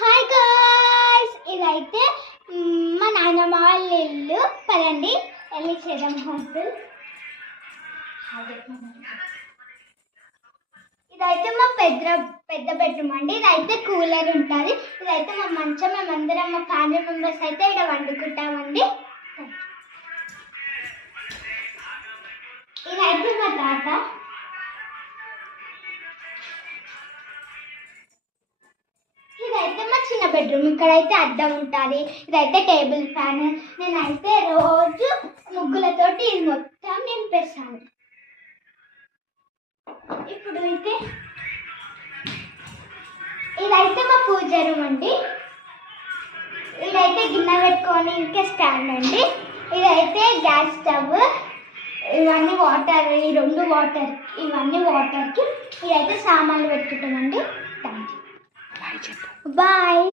Hi guys, ఇదైతే మా నాన్నమ్మ వాళ్ళ ఇల్లు. పదండి వెళ్ళి చేద్దాం. హాస్టల్ ఇదైతే మా పెద్ద బెడ్రూమ్ అండి. ఇదైతే కూలర్ ఉంటుంది. ఇదైతే మా మంచం. మేమందరం మా ఫ్యామిలీ మెంబర్స్ అయితే ఇక్కడ వండుకుంటామండి. ఇదైతే మా తాత. ఇదైతే మా చిన్న బెడ్రూమ్. ఇక్కడైతే అద్దం ఉంటుంది. ఇదైతే టేబుల్ ఫ్యాన్. నేనైతే రోజు ముగ్గులతోటి ఇది మొత్తం నింపేస్తాను. ఇప్పుడు అయితే ఇదైతే మా పూజ రూమ్ అండి. ఇదైతే గిన్నె పెట్టుకొని ఇంకా స్టాండ్ అండి. ఇదైతే గ్యాస్ స్టవ్. ఇవన్నీ వాటర్, ఈ రెండు వాటర్, ఇవన్నీ వాటర్కి. ఇదైతే సామాన్లు పెట్టుకుంటామండి. Thank you, bye.